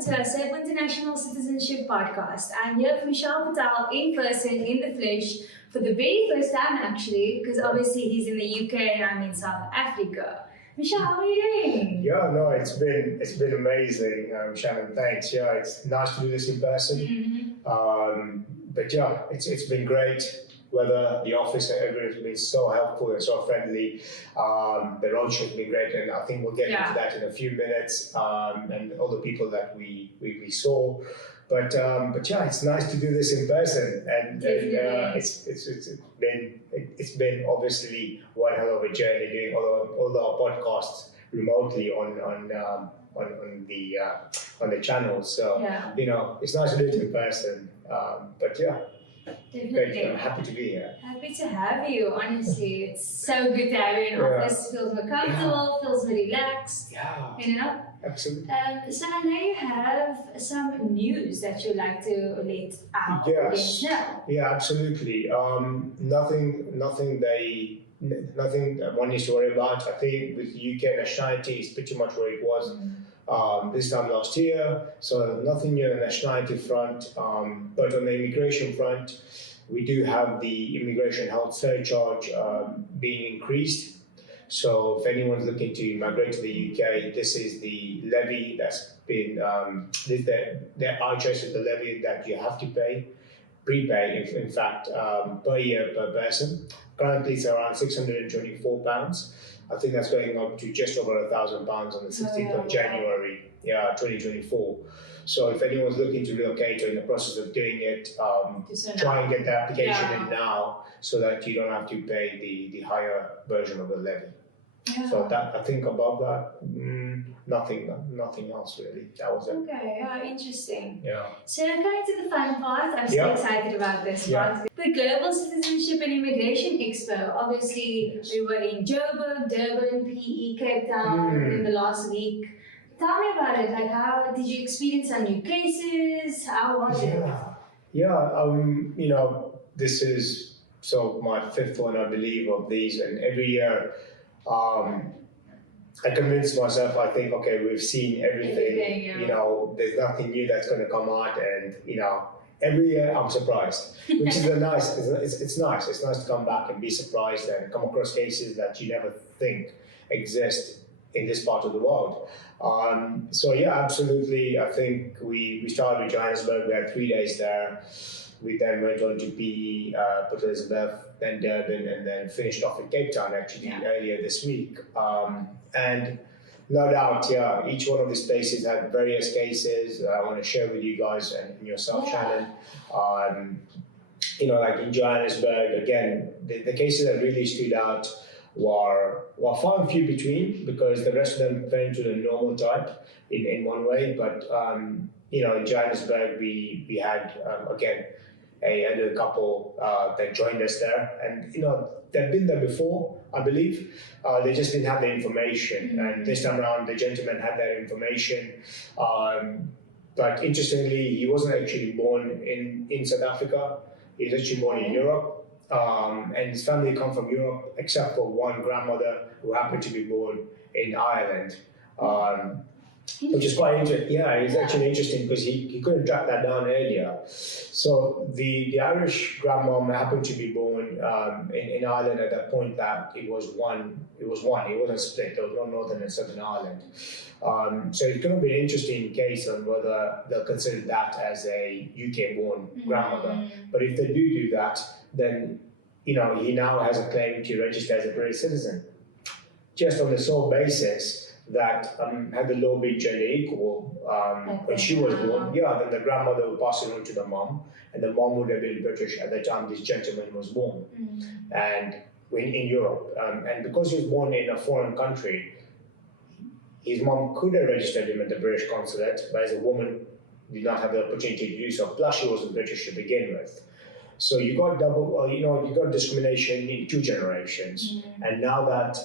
welcome to our SEP International Citizenship Podcast. I'm here with Mishal Patel in person, in the flesh, for the very first time actually, because obviously he's in the UK and I'm in South Africa. Mishal, how are you doing? Yeah, no, it's been amazing, Shannon. Thanks. Yeah, it's nice to do this in person. But yeah, it's been great. Whether the office and everyone has been so helpful and so friendly. The roadshow has been great, and I think we'll get into that in a few minutes. And all the people that we saw. But yeah, it's nice to do this in person, and it's been obviously one hell of a journey doing all our podcasts remotely on the channel. So it's nice to do it in person. But yeah. Definitely. I'm happy to be here. Happy to have you, honestly. It's so good to have you in office. Feels more comfortable, feels more relaxed. Yeah. You know? Absolutely. So I know you have some news that you'd like to let our audience know. Yeah, absolutely. Nothing one needs to worry about. I think with UK nationality is pretty much where it was this time last year. So nothing new on the nationality front. But on the immigration front, we do have the immigration health surcharge being increased. So if anyone's looking to migrate to the UK, this is the levy that's been, the IHS is the levy that you have to prepay, in fact, per year per person. Currently it's around £624. I think that's going up to just over £1,000 on the 16th of January, 2024. So if anyone's looking to relocate or in the process of doing it, try and get the application in now so that you don't have to pay the higher version of the levy. So that, I think above that, nothing else really. That was it. Okay, interesting. Yeah. So going to the fun part, I'm so excited about this part. The Global Citizenship and Immigration Expo. Obviously, we were in Joburg, Durban, PE, Cape Town in the last week. Tell me about it. Like, how did you experience some new cases? How was it? Yeah. This is my fifth one, I believe, of these, and every year. I convinced myself, I think, okay, we've seen everything, there's nothing new that's going to come out, and, every year I'm surprised, which is it's nice. It's nice to come back and be surprised and come across cases that you never think exist in this part of the world. So yeah, absolutely. I think we started with Johannesburg. We had 3 days there. We then went on to PE, Port Elizabeth, then Durban, and then finished off in Cape Town actually earlier this week. And no doubt, each one of these places had various cases I want to share with you guys and yourself, Shannon. Like in Johannesburg, again, the cases that really stood out were far and few between, because the rest of them fell into the normal type in one way. But in Johannesburg, we had again a couple that joined us there, and they've been there before, I believe. They just didn't have the information, and this time around the gentleman had that information. But interestingly, he wasn't actually born in South Africa. He was actually born in Europe, and his family come from Europe, except for one grandmother who happened to be born in Ireland. Which is quite interesting. Yeah, it's actually interesting because he couldn't track that down earlier. So the Irish grandmom happened to be born in Ireland at that point that it was one. It wasn't split. There was no Northern and Southern Ireland. So it's going to be an interesting case on whether they'll consider that as a UK-born grandmother. But if they do that, then he now has a claim to register as a British citizen, just on the sole basis that had the law been gender equal when she was born, then the grandmother would pass it on to the mom, and the mom would have been British at the time this gentleman was born, and in Europe. And because he was born in a foreign country, his mom could have registered him at the British consulate, but as a woman, did not have the opportunity to do so. Plus, she wasn't British to begin with. So you got you got discrimination in 2 generations. And now that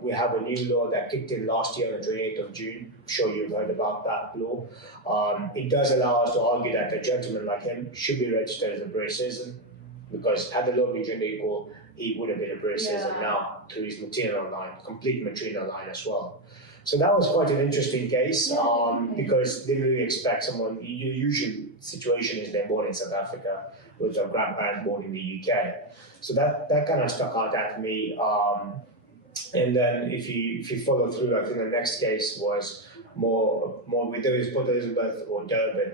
we have a new law that kicked in last year on the 28th of June, I'm sure you've heard about that law, it does allow us to argue that a gentleman like him should be registered as a British citizen, because had the law been gender equal, he would have been a British citizen now through his maternal line, complete maternal line as well. So that was quite an interesting case Yeah. because they didn't really expect someone. Usual situation is they're born in South Africa with a grandparent born in the UK. So that kind of stuck out at me. And then if you follow through, I think the next case was more with Port Elizabeth or Durban,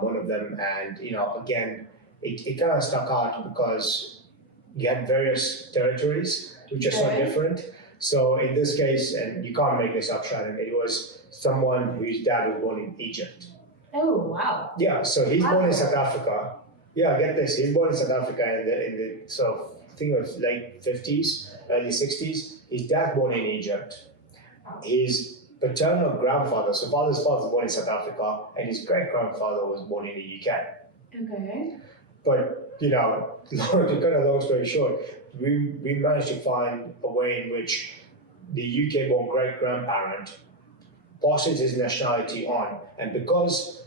one of them. And again, it kind of stuck out because you had various territories which are so different. So in this case, and you can't make this up, Shannon, it was someone whose dad was born in Egypt. Oh, wow. Yeah, so he's born in South Africa. Yeah, get this, he's born in South Africa in the sort of, I think it was late 50s, early 60s. His dad born in Egypt. His paternal grandfather, so father's father was born in South Africa, and his great-grandfather was born in the UK. Okay. But, to cut a long story short, we managed to find a way in which the UK-born great-grandparent passes his nationality on. And because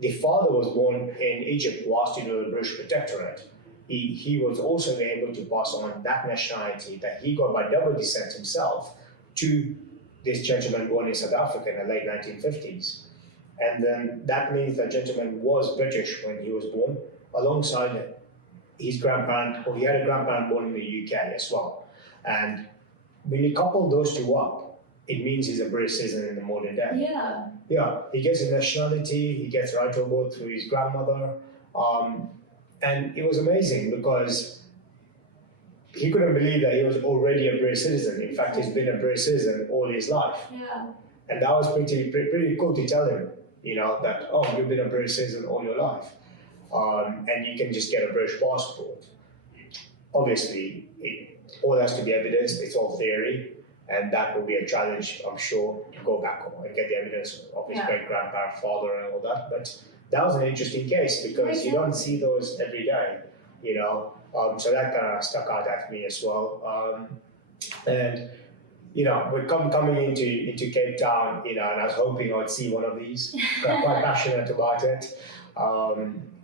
the father was born in Egypt whilst in the British protectorate, he was also able to pass on that nationality that he got by double descent himself to this gentleman born in South Africa in the late 1950s. And then that means that gentleman was British when he was born, alongside his grandparent, or he had a grandparent born in the UK as well. And when you couple those two up, it means he's a British citizen in the modern day. Yeah. Yeah, he gets a nationality, he gets right to vote through his grandmother. And it was amazing because he couldn't believe that he was already a British citizen. In fact, he's been a British citizen all his life. Yeah. And that was pretty cool to tell him, that, oh, you've been a British citizen all your life. And you can just get a British passport. Obviously, it all has to be evidenced, it's all theory, and that will be a challenge, I'm sure, to go back home and get the evidence of his great-grandparent, father, and all that. But that was an interesting case because you don't see those every day, so that kind of stuck out at me as well. And we're coming into Cape Town, and I was hoping I'd see one of these. I'm quite passionate about it,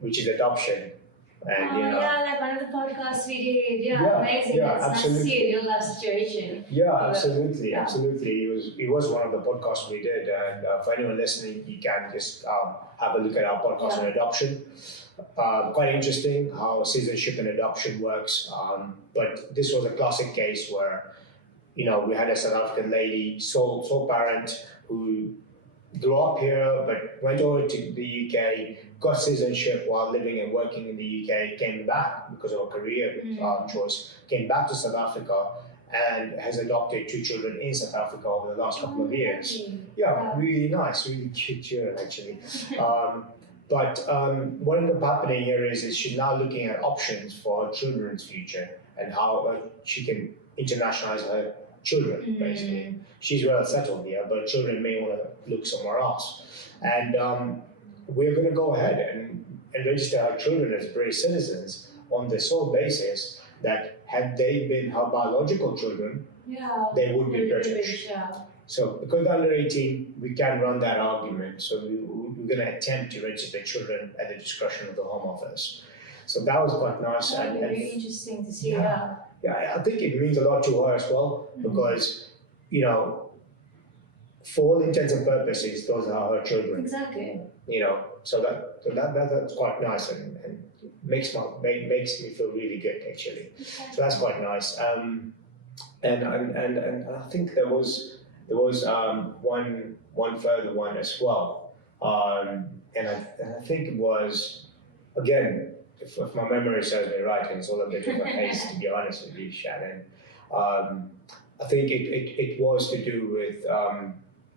which is adoption. And, like one of the podcasts we did. Yeah, amazing. Yeah, it's absolutely. nice to see a real life situation. Yeah, absolutely. It was one of the podcasts we did, and for anyone listening, you can just have a look at our podcast on adoption. Quite interesting how citizenship and adoption works. But this was a classic case where, we had a South African lady, sole parent, who grew up here but went over to the UK, got citizenship while living and working in the UK, came back because of a career choice, came back to South Africa and has adopted 2 children in South Africa over the last couple of years. Yeah, really nice, really cute children actually. But what ended up happening here is she's now looking at options for her children's future and how she can internationalize her children, basically. She's well settled here, but children may want to look somewhere else. And we're going to go ahead and register our children as British citizens on the sole basis that had they been her biological children, they would be British. So because they're under 18, we can run that argument. So we're going to attempt to register the children at the discretion of the Home Office. So that was quite nice. Very interesting to see. Yeah, I think it means a lot to her as well because, for all intents and purposes, those are her children. Exactly. So that's quite nice and makes me feel really good actually. So that's quite nice. And I think there was one further one as well. And I think it was, again, if my memory serves me right, and it's all a bit of a haste to be honest with you, Shannon. I think it was to do with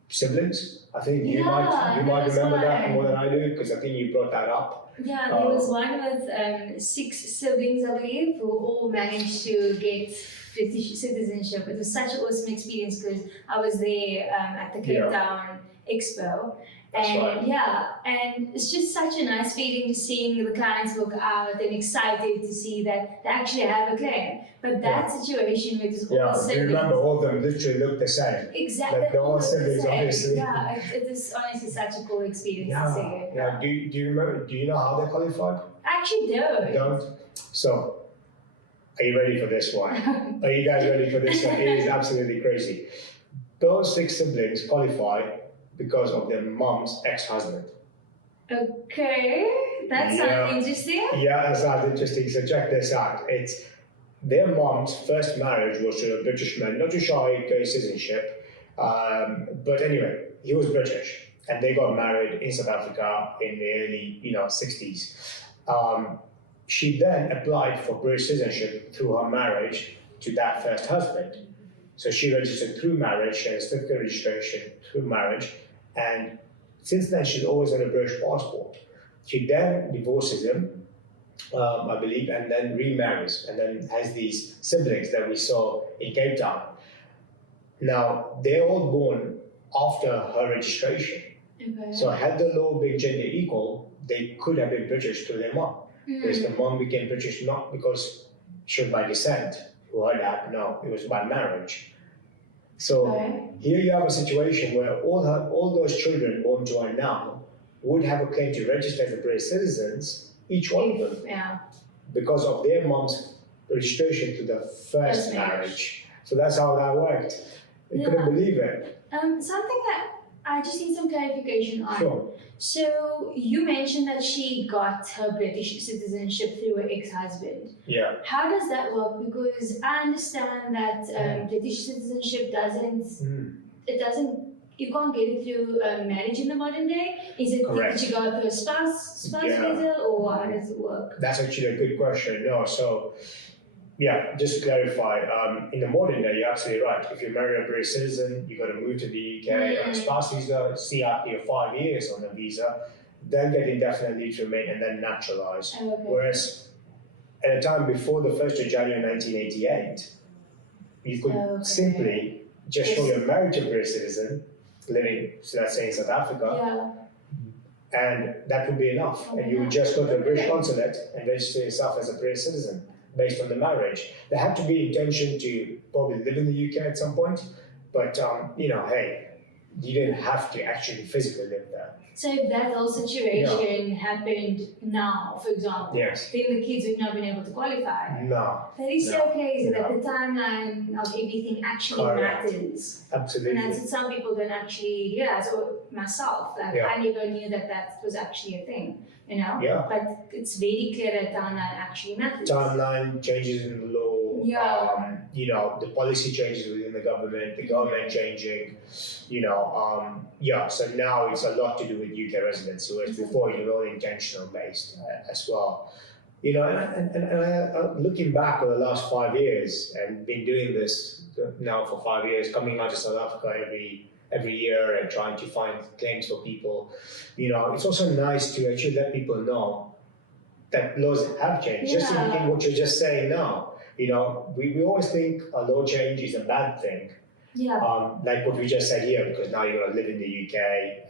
siblings. I think you might remember that more than I do because I think you brought that up. Yeah, there was one with 6 siblings, I believe, who all managed to get British citizenship. It was such an awesome experience because I was there at the Cape Town Expo. And it's just such a nice feeling to seeing the clients look out and excited to see that they actually have a claim. But that situation with this all siblings. You remember all of them literally look the same. Exactly. Like they're all siblings, obviously. Yeah, it is honestly such a cool experience to see. Yeah. Do you remember? Do you know how they qualified? I actually don't. You don't? So, are you ready for this one? Are you guys ready for this one? It is absolutely crazy. those 6 siblings qualify because of their mom's ex-husband. Okay, that sounds interesting. Yeah, that sounds interesting. So check this out. It's their mom's first marriage was to a British man, not too sure he got citizenship, but anyway, he was British, and they got married in South Africa in the early 60s. She then applied for British citizenship through her marriage to that first husband. So she registered through marriage, she had a certificate of registration through marriage, and since then she's always had a British passport. She then divorces him, I believe, and then remarries, and then has these siblings that we saw in Cape Town. Now, they're all born after her registration. Okay. So had the law been gender equal, they could have been British through their mom. Because the mom became British not because she was by descent, who her dad, no, it was by marriage. So here you have a situation where all those children born to her now would have a claim to register as British citizens, each one of them, because of their mom's registration to the first marriage. So that's how that worked. I couldn't believe it. Something that I just need some clarification on. Sure. So you mentioned that she got her British citizenship through her ex-husband. Yeah. How does that work? Because I understand that British citizenship you can't get it through marriage in the modern day. Is it Correct. did you go through a spouse visa, or how does it work? That's actually a good question. No, so yeah, just to clarify, in the modern day, you're absolutely right. If you marry a British citizen, you got to move to the UK on a spouse visa, see after your 5 years on the visa, then get indefinite leave to remain and then naturalize. Okay. Whereas at a time before the 1st of January 1988, you could simply just show you're married to a British citizen, living, so let's say in South Africa, and that would be enough. And you would just go to a British consulate and register yourself as a British citizen based on the marriage. There had to be intention to probably live in the UK at some point, but hey, you didn't have to actually physically live there. So if that whole situation happened now, for example, then the kids would not been able to qualify. No. That is so crazy that the timeline of everything actually matters. Absolutely. And that's what some people don't actually realize, or myself, like I never knew that was actually a thing, But it's very clear that timeline actually matters. Timeline, changes in the law, the policy changes within the government changing, so now it's a lot to do with UK residency, whereas before it was all intentional based as well. And looking back over the last 5 years and been doing this now for 5 years, coming out to South Africa every year and trying to find claims for people, it's also nice to actually let people know that laws have changed. Just in what you're just saying now, we always think a law change is a bad thing. Like what we just said here, because now you're going to live in the UK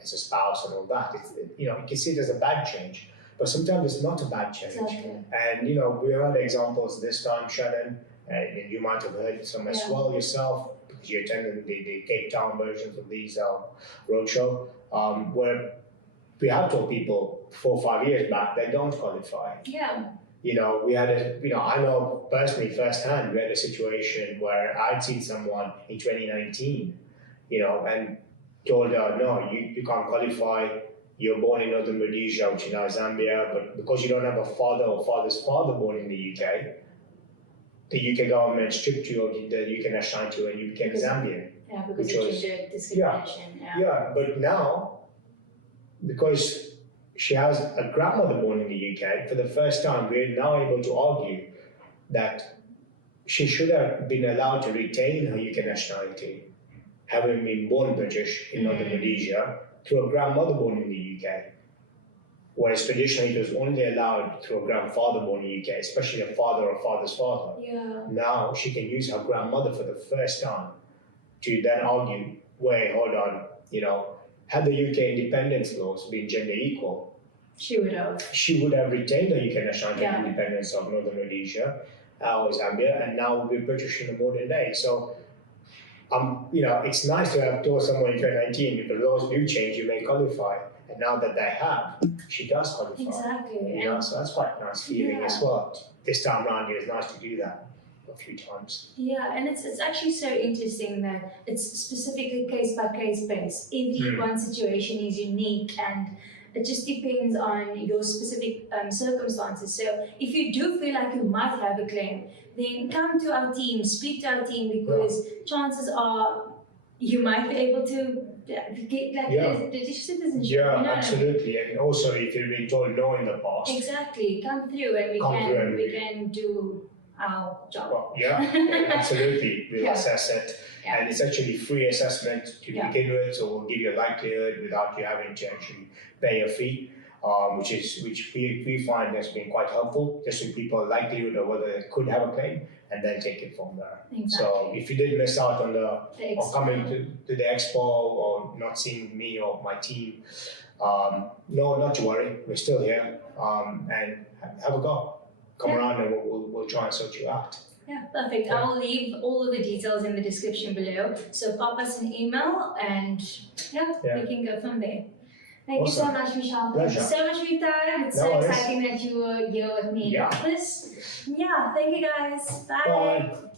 as a spouse and all that. You can see it as a bad change, but sometimes it's not a bad change. Exactly. And we heard examples this time, Shannon, and you might have heard some as well yourself, because you attended the Cape Town versions of these roadshow, where we have told people 4 or 5 years back they don't qualify. We had I know personally firsthand, we had a situation where I'd seen someone in 2019, and told her, no, you can't qualify, you're born in Northern Rhodesia, which is now Zambia, but because you don't have a father or father's father born in the UK, the UK government stripped you of the UK nationality when you became Zambian. Yeah, because of gender discrimination. But now, because she has a grandmother born in the UK, for the first time, we're now able to argue that she should have been allowed to retain her UK nationality, having been born British in Northern Rhodesia, through a grandmother born in the UK. Whereas traditionally it was only allowed through a grandfather born in the UK, especially a father or father's father. Now she can use her grandmother for the first time to then argue, wait, hold on, had the UK independence laws been gender equal, she would have retained her UK nationality and independence of Northern Rhodesia or Zambia, and now will be British in the modern day. So, it's nice to have told someone in 2019, if the laws do change, you may qualify. And now that they have, she does qualify. Exactly. So that's quite a nice feeling as well. This time around, it was nice to do that. a few times. Yeah, and it's actually so interesting that it's specifically case by case based. Every one situation is unique, and it just depends on your specific circumstances. So if you do feel like you might have a claim, then come to our team, speak to our team, because chances are you might be able to get like the citizenship. Yeah, you know absolutely. And also, if you've been told no in the past, exactly, come through and we can do our job. Well, yeah, absolutely. We'll assess it, and it's actually free assessment to begin with, so we'll give you a likelihood without you having to actually pay a fee, which we find has been quite helpful, just to people a likelihood of whether they could have a claim, and then take it from there. Exactly. So if you did miss out on or coming to the expo or not seeing me or my team, no, not to worry. We're still here, and have a go. Come around and we'll try and sort you out. Yeah, perfect. I will leave all of the details in the description below. So pop us an email and we can go from there. Thank you so much, Mishal. Thank you so much for your time. It's so exciting that you were here with me in the office. Yeah, thank you guys. Bye.